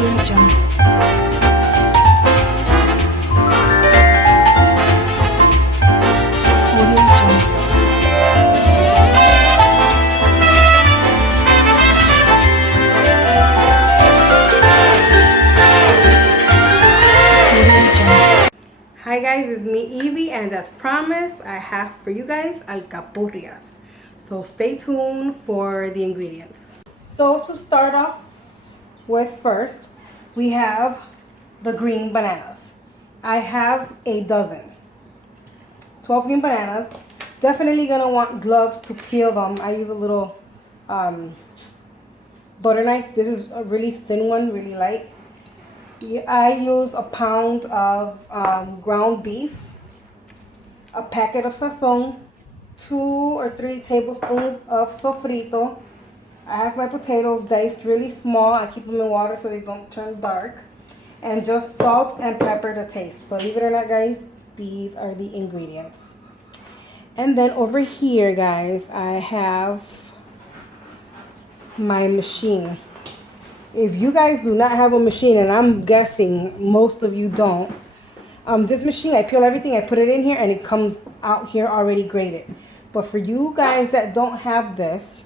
Audio Jungle. Audio Jungle. Audio Jungle. Hi guys, it's me Evie, and as promised, I have for you guys Alcapurrias. So stay tuned for the ingredients. So to start off with first, we have the green bananas. I have a dozen. 12 green bananas. Definitely gonna want gloves to peel them. I use a little butter knife. This is a really thin one, really light. I use a pound of ground beef, a packet of SAZON, 2 or 3 tablespoons of SOFRITO. I have my potatoes diced really small. I keep them in water so they don't turn dark. And just salt and pepper to taste. Believe it or not, guys, these are the ingredients. And then over here, guys, I have my machine. If you guys do not have a machine, and I'm guessing most of you don't, this machine, I peel everything, I put it in here, and it comes out here already grated. But for you guys that don't have this,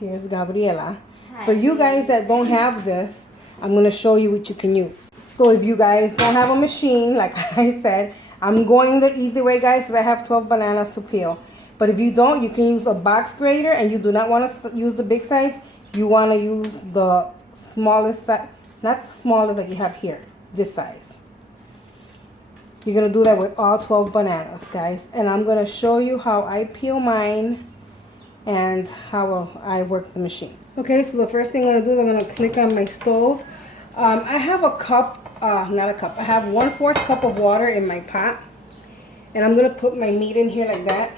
here's Gabriela. Hi. For you guys that don't have this, I'm going to show you what you can use. So if you guys don't have a machine, like I said, I'm going the easy way, guys, because I have 12 bananas to peel. But if you don't, you can use a box grater, and you do not want to use the big size. You want to use the smallest size, not the smallest like you have here, this size. You're going to do that with all 12 bananas, guys. And I'm going to show you how I peel mine and how I work the machine. Okay, so the first thing I'm going to do is I'm going to click on my stove. I have a cup, not a cup, I have 1/4 cup of water in my pot. And I'm going to put my meat in here like that,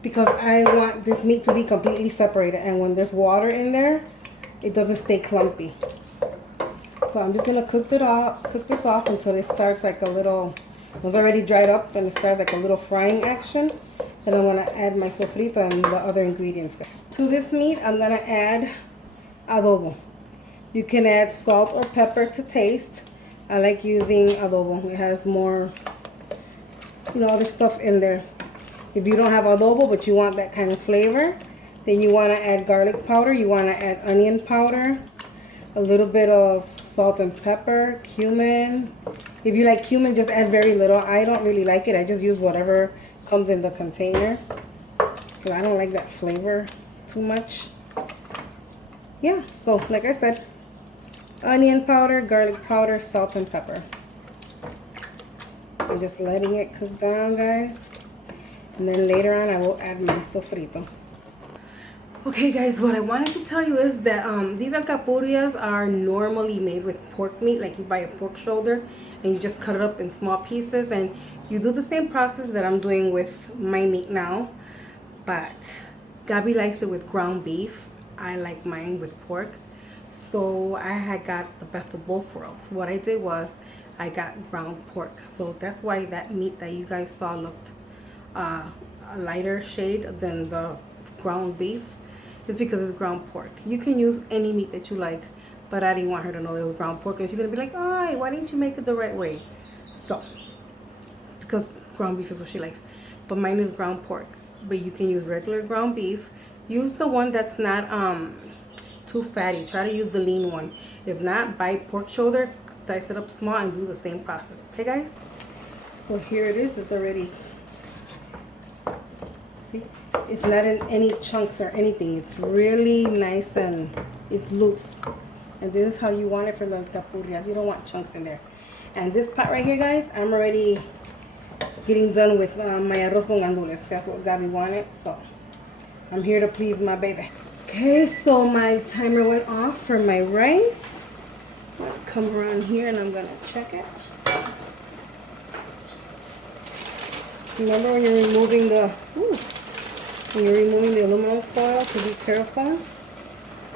because I want this meat to be completely separated, and when there's water in there, it doesn't stay clumpy. So I'm just gonna cook this off until it starts like a little, it's already dried up and it starts like a little frying action. Then I'm gonna add my sofrito and the other ingredients. To this meat, I'm gonna add adobo. You can add salt or pepper to taste. I like using adobo. It has more, other stuff in there. If you don't have adobo, but you want that kind of flavor, then you want to add garlic powder. You want to add onion powder, a little bit of salt and pepper, cumin. If you like cumin, just add very little. I don't really like it. I just use whatever comes in the container, because I don't like that flavor too much. Yeah, so like I said, onion powder, garlic powder, salt and pepper. I'm just letting it cook down, guys. And then later on, I will add my sofrito. Okay, guys, what I wanted to tell you is that these alcapurrias are normally made with pork meat. Like you buy a pork shoulder and you just cut it up in small pieces. And you do the same process that I'm doing with my meat now. But Gabby likes it with ground beef. I like mine with pork. So I had got the best of both worlds. What I did was I got ground pork. So that's why that meat that you guys saw looked a lighter shade than the ground beef. It's because it's ground pork. You can use any meat that you like, but I didn't want her to know that it was ground pork, and she's gonna be like, "Oh, why didn't you make it the right way?" So, because ground beef is what she likes, but mine is ground pork. But you can use regular ground beef. Use the one that's not too fatty. Try to use the lean one. If not, buy pork shoulder, dice it up small, and do the same process. Okay, guys? So here it is. It's already. See, it's not in any chunks or anything. It's really nice and it's loose. And this is how you want it for the alcapurrias. You don't want chunks in there. And this pot right here, guys, I'm already getting done with my arroz con gandules. That's what Gabby wanted. So I'm here to please my baby. Okay, so my timer went off for my rice. I'll come around here and I'm gonna check it. Remember when you're removing the aluminum foil, to be careful.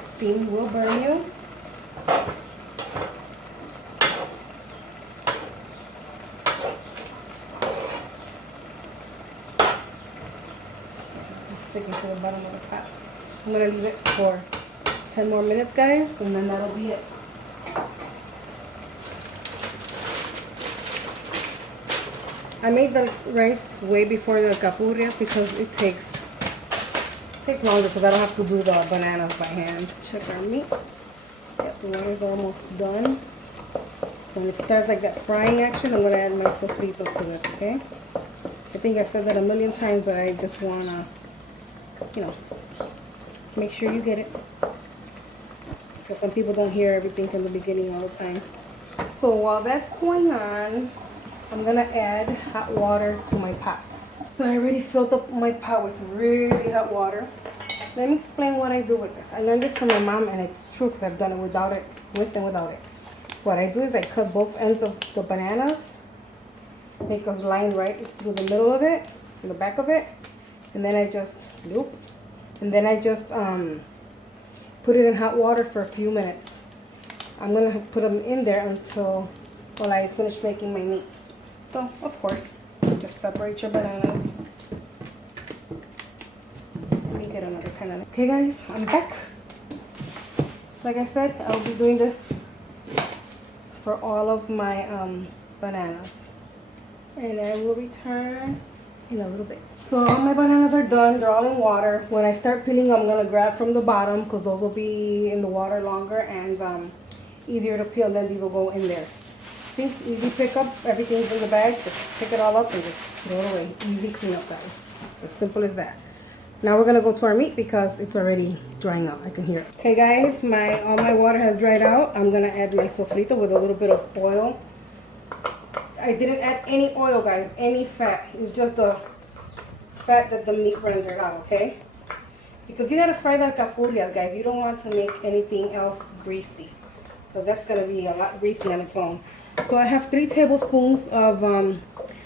Steam will burn you. It's sticking to the bottom of the pot. I'm gonna leave it for 10 more minutes, guys, and then that'll be it. I made the rice way before the alcapurria because it takes longer because I don't have to do the bananas by hand. Check our meat. Yep, the water's almost done. When it starts like that frying action, I'm going to add my sofrito to this, okay? I think I've said that a million times, but I just want to, you know, make sure you get it. Because some people don't hear everything from the beginning all the time. So while that's going on, I'm going to add hot water to my pot. So I already filled up my pot with really hot water. Let me explain what I do with this. I learned this from my mom, and it's true because I've done it without it, with and without it. What I do is I cut both ends of the bananas, make a line right through the middle of it, in the back of it, and then I just loop, and then I just put it in hot water for a few minutes. I'm gonna put them in there until while I finish making my meat. So of course, just separate your bananas. Let me get another kind of. Okay, guys, I'm back. Like I said, I'll be doing this for all of my bananas, and I will return in a little bit. So all my bananas are done. They're all in water. When I start peeling, I'm gonna grab from the bottom because those will be in the water longer and easier to peel. Then these will go in there. See, easy pickup. Everything's in the bag. Just pick it all up and just throw it away. Easy cleanup, guys. As simple as that. Now we're gonna go to our meat because it's already drying out. I can hear it. Okay, guys, all my water has dried out. I'm gonna add my sofrito with a little bit of oil. I didn't add any oil, guys, any fat. It's just the fat that the meat rendered out, okay? Because you gotta fry the alcapurrias, guys. You don't want to make anything else greasy, so that's gonna be a lot greasy on its own. So I have 3 tablespoons of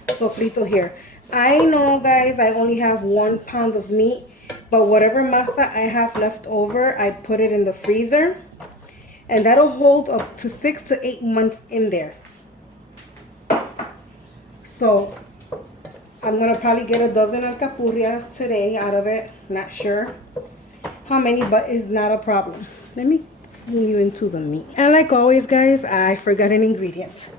sofrito here. I know, guys, I only have 1 pound of meat, but whatever masa I have left over, I put it in the freezer, and that'll hold up to 6 to 8 months in there. So I'm gonna probably get a dozen alcapurrias today out of it. Not sure how many, but it's not a problem. Let me swing you into the meat. And like always, guys, I forgot an ingredient.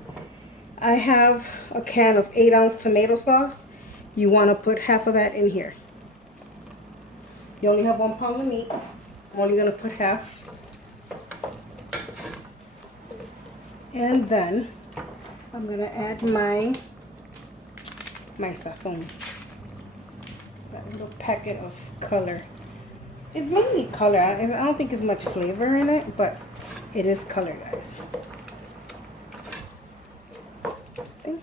I have a can of 8-ounce tomato sauce. You want to put half of that in here. You only have 1 pound of meat. I'm only going to put half. And then I'm going to add my SAZON. That little packet of color. It's mainly color. I don't think there's much flavor in it, but it is color, guys. See?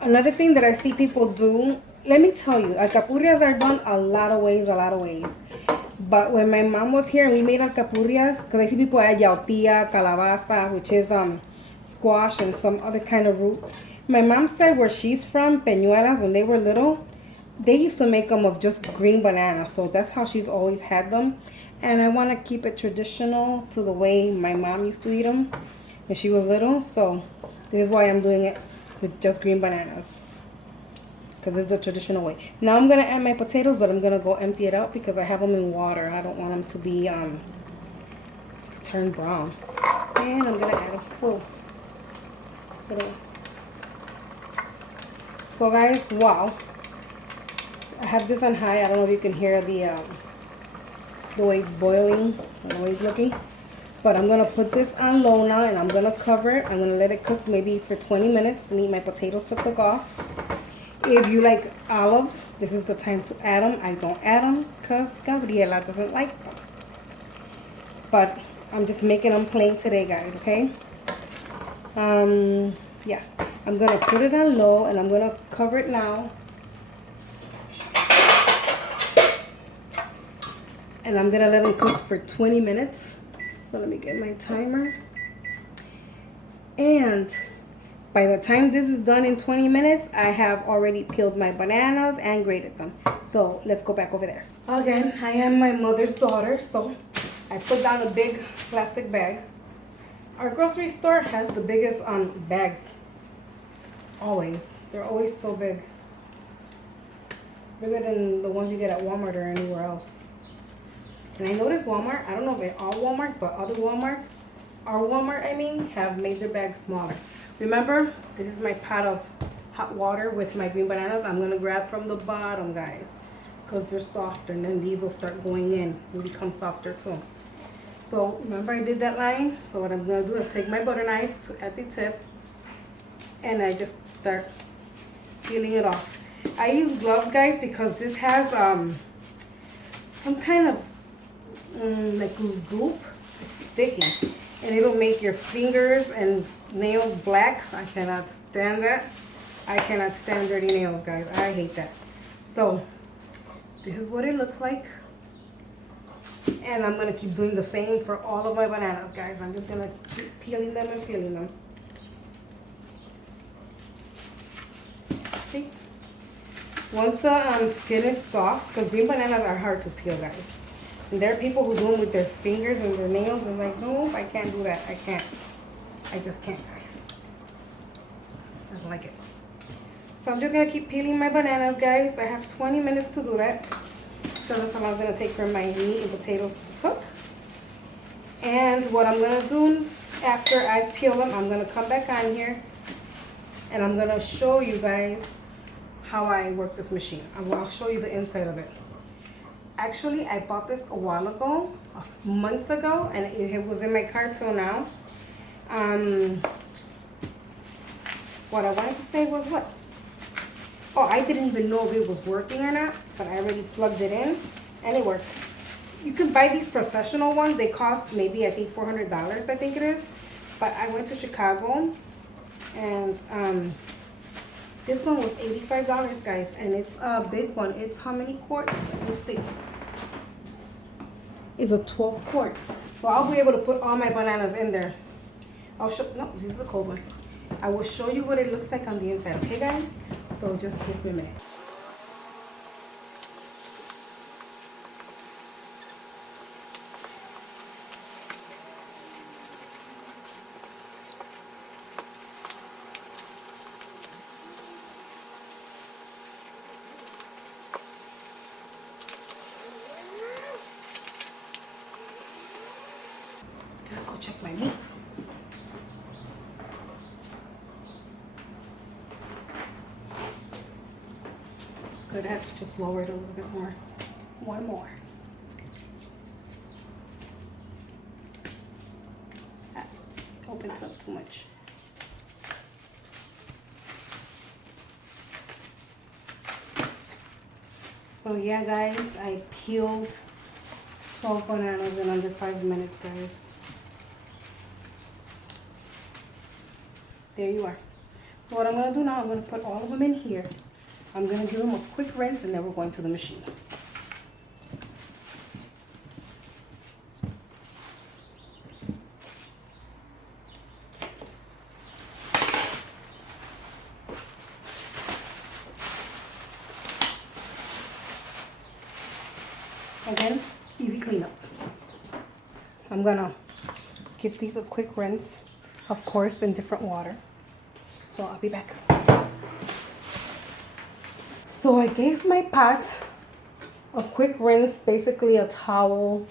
Another thing that I see people do, let me tell you, alcapurrias are done a lot of ways, But when my mom was here and we made alcapurrias, because I see people add yautía, calabaza, which is squash and some other kind of root. My mom said where she's from, Peñuelas, when they were little, they used to make them of just green bananas. So that's how she's always had them. And I want to keep it traditional to the way my mom used to eat them when she was little. So this is why I'm doing it with just green bananas, because it's the traditional way. Now I'm gonna add my potatoes, but I'm gonna go empty it out because I have them in water. I don't want them to be to turn brown. And I'm gonna add them. So guys, wow, I have this on high. I don't know if you can hear the way it's boiling, the way it's looking. But I'm going to put this on low now, and I'm going to cover it. I'm going to let it cook maybe for 20 minutes. Need my potatoes to cook off. If you like olives, this is the time to add them. I don't add them because Gabriela doesn't like them. But I'm just making them plain today, guys, okay? Yeah. I'm going to put it on low, and I'm going to cover it now. And I'm going to let them cook for 20 minutes. So let me get my timer. And by the time this is done in 20 minutes, I have already peeled my bananas and grated them. So let's go back over there. Again, I am my mother's daughter, so I put down a big plastic bag. Our grocery store has the biggest bags. Always. They're always so big. Bigger than the ones you get at Walmart or anywhere else. And I noticed Walmart, I don't know if it's all Walmart, but other Walmarts, our Walmart, I mean, have made their bags smaller. Remember, this is my pot of hot water with my green bananas. I'm gonna grab from the bottom, guys, because they're softer, and then these will start going in and become softer too. So remember I did that line? So what I'm gonna do is take my butter knife at the tip, and I just start peeling it off. I use gloves, guys, because this has some kind of like goop. It's sticky, and it'll make your fingers and nails black. I cannot stand that. I cannot stand dirty nails, guys. I hate that. So this is what it looks like, and I'm gonna keep doing the same for all of my bananas, guys. I'm just gonna keep peeling them and peeling them. See? Once the skin is soft, because green bananas are hard to peel, guys. And there are people who do them with their fingers and their nails, and like, no, I can't do that. I can't. I just can't, guys. I don't like it. So I'm just gonna keep peeling my bananas, guys. I have 20 minutes to do that. So that's how long it's gonna take for my meat and potatoes to cook. And what I'm gonna do after I peel them, I'm gonna come back on here and I'm gonna show you guys how I work this machine. I'll show you the inside of it. Actually, I bought this a while ago, months ago, and it was in my cart till now. What I wanted to say was what? Oh, I didn't even know if it was working or not, but I already plugged it in, and it works. You can buy these professional ones. They cost maybe, I think, $400, I think it is. But I went to Chicago, and this one was $85, guys, and it's a big one. It's how many quarts? Let me see. It's a 12 quart. So I'll be able to put all my bananas in there. I'll show, no, this is the cold one. I will show you what it looks like on the inside, okay, guys? So just give me a minute. Gotta go check my meat. It's good. I have to just lower it a little bit more. One more. Ah, opened up too much. So yeah, guys, I peeled 12 bananas in under 5 minutes, guys. There you are. So what I'm going to do now, I'm going to put all of them in here. I'm going to give them a quick rinse, and then we're going to the machine. Again, easy cleanup. I'm going to give these a quick rinse, of course, in different water. So I'll be back. So I gave my pot a quick rinse, basically a towel,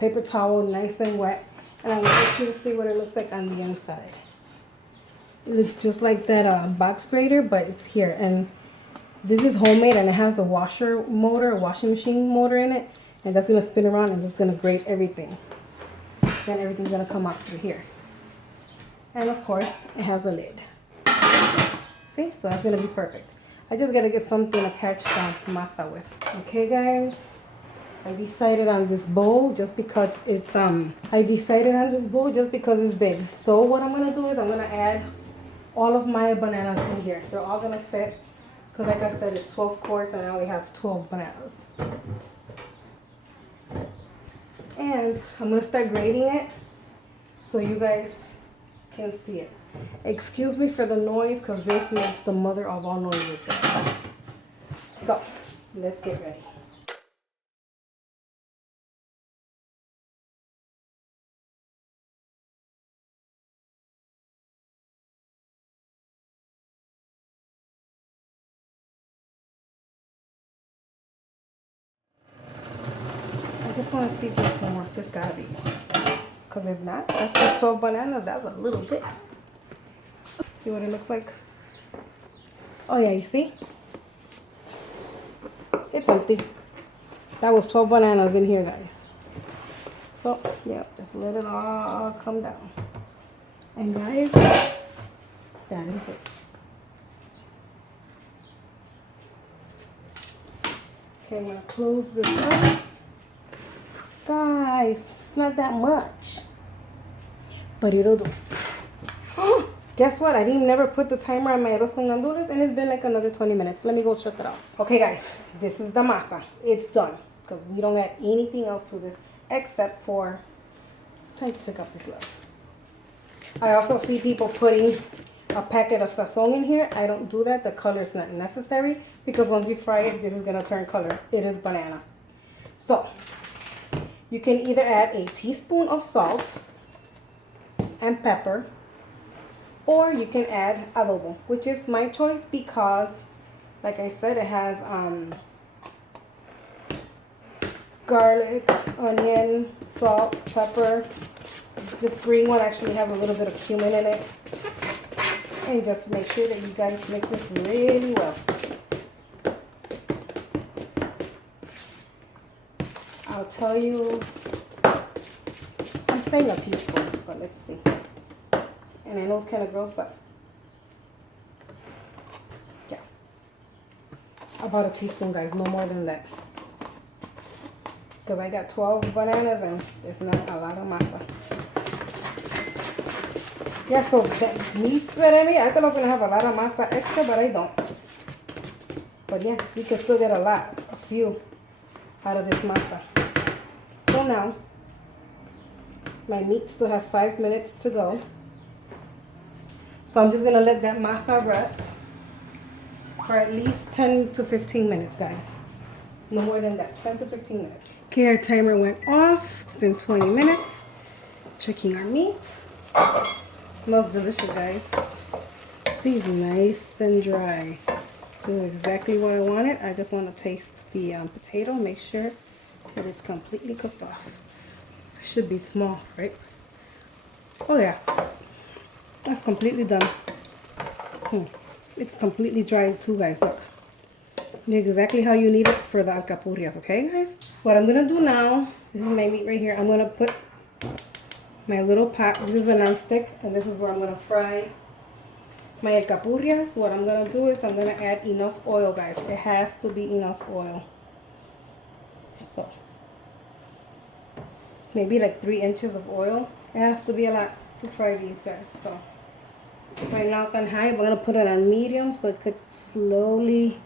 paper towel, nice and wet. And I want you to see what it looks like on the inside. It looks just like that box grater, but it's here. And this is homemade, and it has a washer motor, a washing machine motor in it. And that's going to spin around, and it's going to grate everything. Then everything's going to come out through here. And of course, it has a lid. See? So that's going to be perfect. I just got to get something to catch the masa with. Okay, guys. I decided on this bowl just because it's big. So what I'm going to do is I'm going to add all of my bananas in here. They're all going to fit. Because like I said, it's 12 quarts and I only have 12 bananas. And I'm going to start grating it so you guys can see it. Excuse me for the noise, because this makes the mother of all noises, guys. So, let's get ready. just want to see if there's more. There's gotta be more. Because if not, that's just 12 bananas. That's a little bit. See what it looks like? Oh yeah, you see? It's empty. That was 12 bananas in here, guys. So, yeah, just let it all come down. And guys, that is it. Okay, I'm gonna close this up. Guys, it's not that much, but it'll do. Guess what? I didn't never put the timer on my arroz con gandules, and it's been like another 20 minutes. Let me go shut that off. Okay, guys, this is the masa. It's done because we don't add anything else to this except for. I'm trying to take off this gloves. I also see people putting a packet of SAZON in here. I don't do that. The color is not necessary because once you fry it, this is gonna turn color. It is banana. So you can either add a teaspoon of salt and pepper, or you can add adobo, which is my choice because, like I said, it has garlic, onion, salt, pepper. This green one actually has a little bit of cumin in it. And just make sure that you guys mix this really well. I'll tell you, I'm saying a teaspoon, but let's see. And I know it's kind of gross, but yeah. About a teaspoon, guys, no more than that. Because I got 12 bananas and it's not a lot of masa. Yeah, so that meat that I made, I thought I was going to have a lot of masa extra, but I don't. But yeah, you can still get a few out of this masa. So now, my meat still has 5 minutes to go. So I'm just going to let that masa rest for at least 10 to 15 minutes, guys. No more than that, 10 to 15 minutes. Okay, our timer went off. It's been 20 minutes. Checking our meat. Smells delicious, guys. See, it's nice and dry. This is exactly what I wanted. I just want to taste the potato. Make sure that it's completely cooked off. It should be small, right? Oh yeah. That's completely done. It's completely dry too, guys. Look. Exactly how you need it for the Alcapurrias, okay, guys? What I'm going to do now, this is my meat right here. I'm going to put my little pot. This is a nonstick, and this is where I'm going to fry my Alcapurrias. What I'm going to do is I'm going to add enough oil, guys. It has to be enough oil. So, maybe like 3 inches of oil. It has to be a lot to fry these, guys. So, right now it's on high. We're going to put it on medium so it could slowly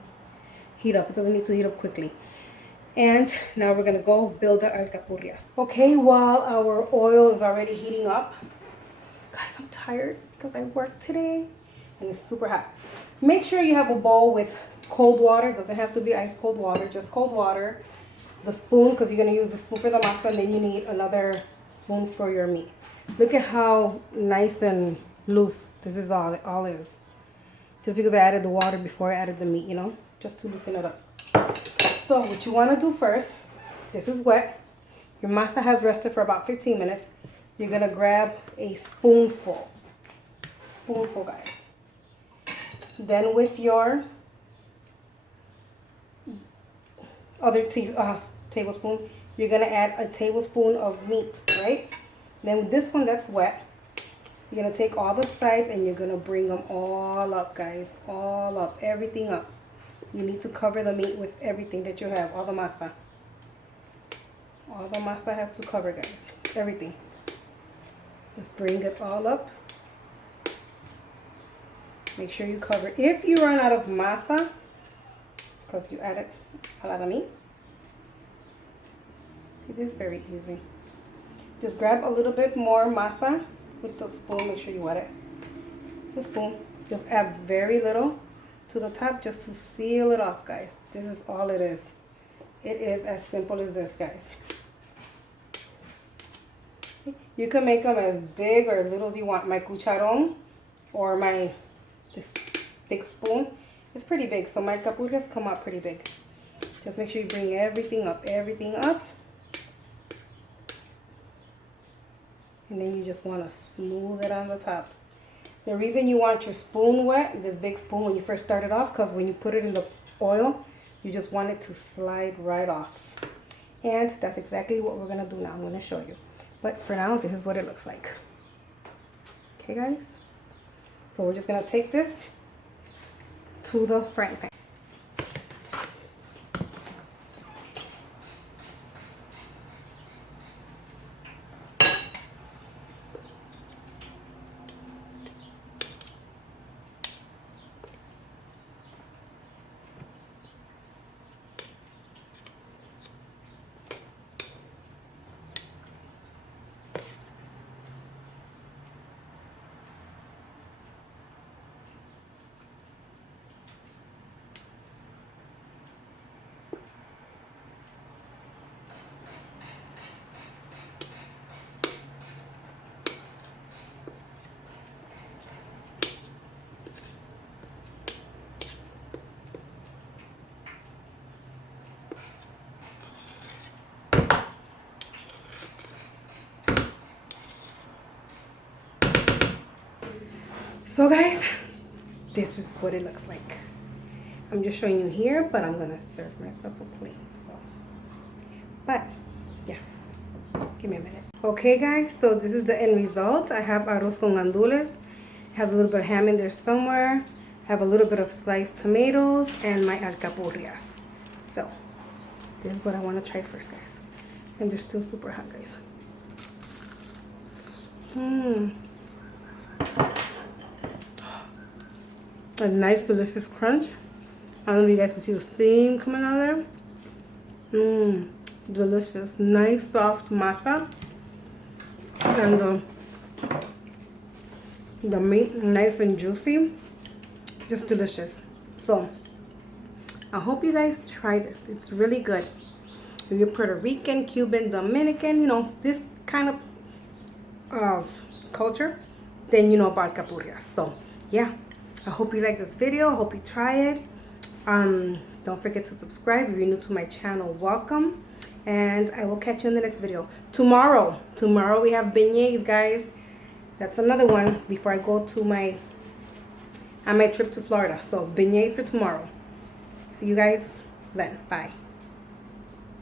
heat up. It doesn't need to heat up quickly. And now we're going to go build the Alcapurrias. Okay, while our oil is already heating up. Guys, I'm tired because I worked today and it's super hot. Make sure you have a bowl with cold water. It doesn't have to be ice cold water, just cold water. The spoon, because you're going to use the spoon for the masa, and then you need another spoon for your meat. Look at how nice and loose this is all it is. Just because I added the water before I added the meat, you know, just to loosen it up. So what you want to do first, this is wet. Your masa has rested for about 15 minutes. You're going to grab a spoonful, guys. Then with your other tablespoon, you're going to add a tablespoon of meat, right? Then with this one that's wet, you're going to take all the sides and you're going to bring them all up, guys. All up, everything up. You need to cover the meat with everything that you have, all the masa. All the masa has to cover, guys. Everything. Just bring it all up. Make sure you cover. If you run out of masa, because you added a lot of meat, see, this is very easy. Just grab a little bit more masa with the spoon. Make sure you wet it. The spoon. Just add very little to the top just to seal it off, guys. This is all it is. It is as simple as this, guys. You can make them as big or little as you want. My cucharon or this big spoon is pretty big, so my Alcapurrias come out pretty big. Just make sure you bring everything up, And then you just want to smooth it on the top. The reason you want your spoon wet, this big spoon when you first start it off, because when you put it in the oil, you just want it to slide right off. And that's exactly what we're going to do now. I'm going to show you. But for now, this is what it looks like. Okay, guys? So we're just going to take this to the frying pan. So guys, this is what it looks like. I'm just showing you here, but I'm gonna serve myself a plate. So, but yeah, give me a minute. Okay guys, so this is the end result. I have arroz con gandules. It has a little bit of ham in there somewhere. I have a little bit of sliced tomatoes and my alcapurrias. So this is what I want to try first, guys. And they're still super hot, guys. A nice delicious crunch. I don't know if you guys can see the steam coming out of there. Delicious. Nice soft masa. And the meat nice and juicy. Just delicious. So I hope you guys try this. It's really good. If you're Puerto Rican, Cuban, Dominican, you know, this kind of culture, then you know about Alcapurrias. So yeah, I hope you like this video. I hope you try it. Don't forget to subscribe. If you're new to my channel, welcome. And I will catch you in the next video. Tomorrow we have beignets, guys. That's another one before I go to my trip to Florida. So beignets for tomorrow. See you guys then. Bye.